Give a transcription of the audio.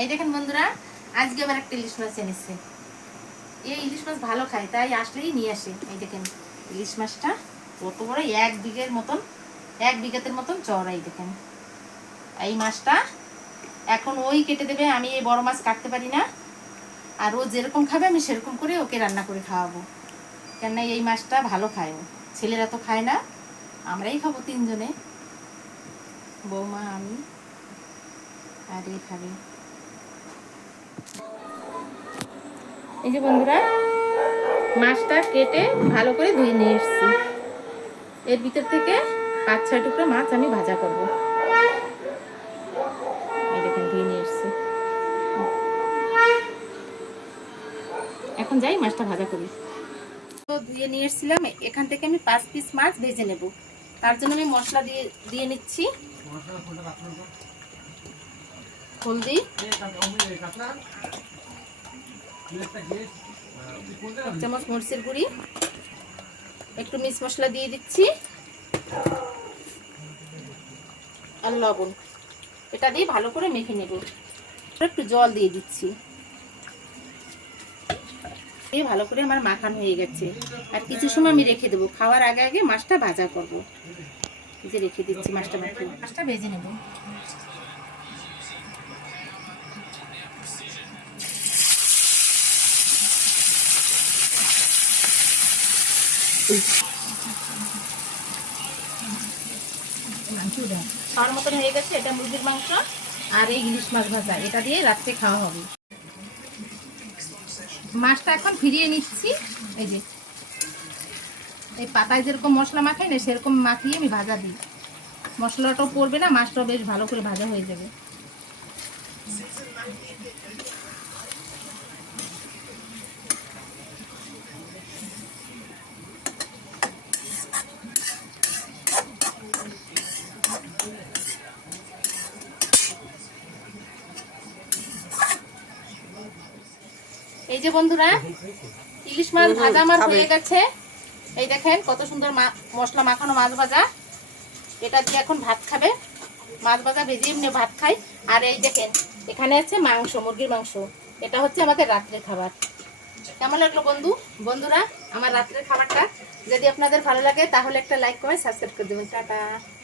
এই দেখেন বন্ধুরা, আজকে আবার একটা ইলিশ মাছ এনেছে। এই ইলিশ মাছ ভালো খায়, তাই আসলেই নিয়ে আসে। এই দেখেন ইলিশ মাছটা কত বড়, 1 বিঘের মতন, 1 বিঘাতের মতন চওড়া। এই দেখেন এই মাছটা এখন ওই কেটে দেবে, আমি এই বড় মাছ কাটতে পারি না। আর ও যেরকম খাবে আমি সেরকম করে ওকে রান্না করে খাওয়াবো, কেননা এই মাছটা ভালো খায়। ও ছেলেরা তো খায় না, আমরাই খাবো 3 জনে, বৌমা আমি আর এ খাবে। এই যে বন্ধুরা, মাছটা কেটে ভালো করে ধুয়ে নিয়ে এসেছি। এর ভিতর থেকে 5-6 টুকরো মাছ আমি ভাজা করব। এই দেখেন ধুয়ে নিয়ে এসেছি। এখন যাই মাছটা ভাজা করি। তো ধুয়ে নিয়ে এসেছিলাম, এখান থেকে আমি 5 পিস মাছ ভেজে নেব। তার জন্য আমি মশলা দিয়ে নিচ্ছি। হলদি, 1 চামচ মরিচের গুঁড়ি, একটু মিক্স মশলা দিয়ে দিচ্ছি, আর লবণ। এটা দিয়ে ভালো করে মেখে নেব। একটু জল দিয়ে দিচ্ছি। ভালো করে আমার মাখানো হয়ে গেছে। আর কিছু সময় আমি রেখে দেবো, খাওয়ার আগে আগে মাছটা ভাজা করব। এই যে রেখে দিচ্ছি, মাছটা ভেজে নেব। খাওয়ার মতন হয়ে গেছে। এটা মুরগির মাংস আর এই ইলিশ মাছ ভাজা, এটা দিয়ে রাত্রে খাওয়া হবে। মাছটা এখন ফিরিয়ে নিচ্ছি। এই যে এই পাতায় যেরকম মশলা মাখাই না, সেরকম মাখিয়ে আমি ভাজা দিই। মশলাটাও পড়বে না, মাছটাও বেশ ভালো করে ভাজা হয়ে যাবে। এই যে বন্ধুরা, ইলিশ মাছ ভাজা আমার হয়ে গেছে। এই দেখেন কত সুন্দর মশলা মাখানো মাছ ভাজা। এটা দিয়ে এখন ভাত খাবে। মাছ ভাজা ভেজে এমনি ভাত খাই। আর এই দেখেন এখানে আছে মাংস, মুরগির মাংস। এটা হচ্ছে আমাদের রাত্রের খাবার। কেমন লাগলো বন্ধুরা আমার রাত্রের খাবারটা? যদি আপনাদের ভালো লাগে তাহলে একটা লাইক করে সাবস্ক্রাইব করে দেবেন। টাটা।